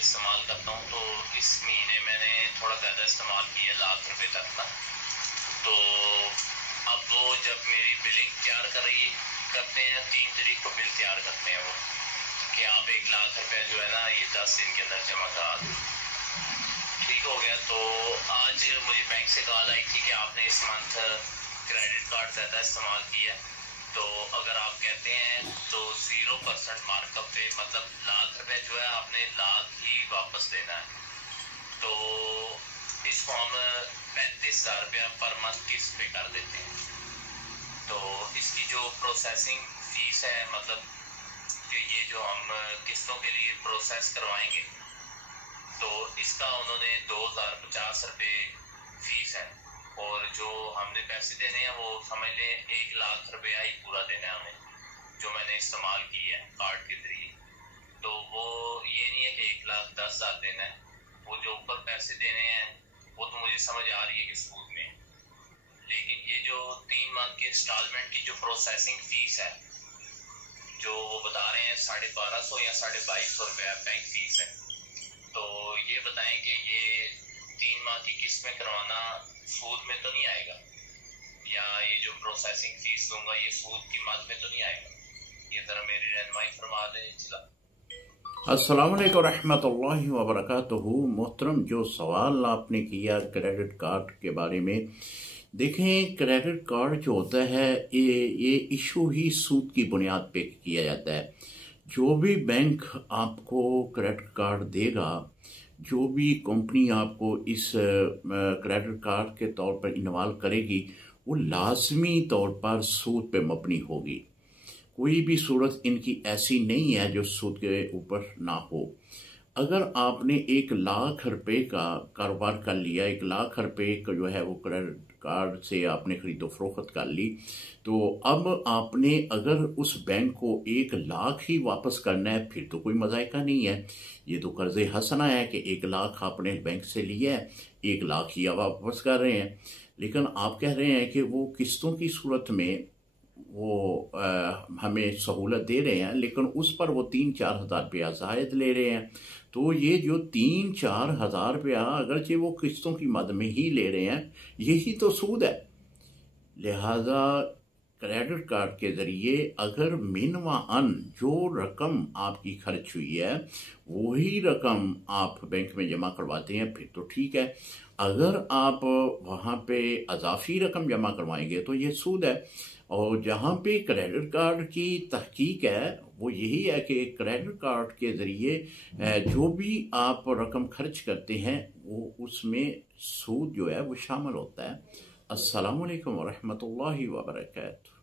इस्तेमाल करता हूँ, तो इस महीने मैंने थोड़ा ज़्यादा इस्तेमाल किया, ₹1,00,000 तक का। तो अब वो जब मेरी बिलिंग तैयार करते हैं, 3 तारीख को बिल तैयार करते हैं वो, कि आप ₹1,00,000 जो है ना ये 10 दिन के अंदर जमा करा दो। ठीक हो गया। तो आज मुझे बैंक से कॉल आई थी कि आपने इस मंथ क्रेडिट कार्ड ज़्यादा इस्तेमाल किया है, तो अगर आप कहते हैं तो 0% मार्कअप पे, मतलब ₹1,00,000 जो है आपने लाख ही वापस देना है। तो इसको हम ₹35,000 पर मंथ किस्त पे कर देते हैं। तो इसकी जो प्रोसेसिंग फीस है, मतलब कि ये जो हम किस्तों के लिए प्रोसेस करवाएंगे, तो इसका उन्होंने ₹2,050 फीस है, और जो हमने पैसे देने हैं वो समझ लें ₹1,00,000 ही पूरा देना है हमें, जो मैंने इस्तेमाल किया है कार्ड के जरिए। तो वो ये नहीं है कि 1,10,000 देना है, वो जो ऊपर पैसे देने हैं वो तो मुझे समझ आ रही है कि सूद में है, लेकिन ये जो 3 मंथ की इंस्टॉलमेंट की जो प्रोसेसिंग फीस है, जो वो बता रहे हैं 1,250 या ₹2,250 बैंक फीस है। तो ये बताएं कि ये 3 माह की किस्त में करवाना सूद में तो नहीं आएगा, या ये जो प्रोसेसिंग फीस दूंगा ये सूद की मद में तो नहीं आएगा? ये जरा मेरी रहनुमाई फरमा दें। अस्सलाम वालेकुम रहमतुल्लाहि व बरकातुहू। मोहतरम, जो सवाल आपने किया क्रेडिट कार्ड के बारे में, देखें क्रेडिट कार्ड जो होता है ये इशू ही सूद की बुनियाद पे किया जाता है। जो भी बैंक आपको क्रेडिट कार्ड देगा, जो भी कंपनी आपको इस क्रेडिट कार्ड के तौर पर इन्वॉल्व करेगी, वो लाजमी तौर पर सूद पे मबनी होगी। कोई भी सूरत इनकी ऐसी नहीं है जो सूद के ऊपर ना हो। अगर आपने ₹1,00,000 का कारोबार कर लिया, ₹1,00,000 का जो है वो क्रेडिट कार्ड से आपने खरीदो फरोख्त कर ली, तो अब आपने अगर उस बैंक को 1,00,000 ही वापस करना है, फिर तो कोई मज़ायका नहीं है। ये तो कर्ज़े हसना है कि 1,00,000 आपने बैंक से लिया है, 1,00,000 ही आप वापस कर रहे हैं। लेकिन आप कह रहे हैं कि वो किस्तों की सूरत में वो हमें सहूलत दे रहे हैं, लेकिन उस पर वो 3-4 हज़ार रुपया ज़ायद ले रहे हैं। तो ये जो 3-4 हज़ार रुपया अगरचे वो किस्तों की मद में ही ले रहे हैं, यही तो सूद है। लिहाजा क्रेडिट कार्ड के ज़रिए अगर मिन व अन जो रकम आपकी खर्च हुई है वही रकम आप बैंक में जमा करवाते हैं, फिर तो ठीक है। अगर आप वहाँ पे अजाफी रकम जमा करवाएंगे तो ये सूद है। और जहाँ पे क्रेडिट कार्ड की तहकीक है वो यही है कि क्रेडिट कार्ड के ज़रिए जो भी आप रकम खर्च करते हैं वो उसमें सूद जो है वो शामिल होता है। अस्सलामु अलैकुम व रहमतुल्लाहि व बरकातुहू।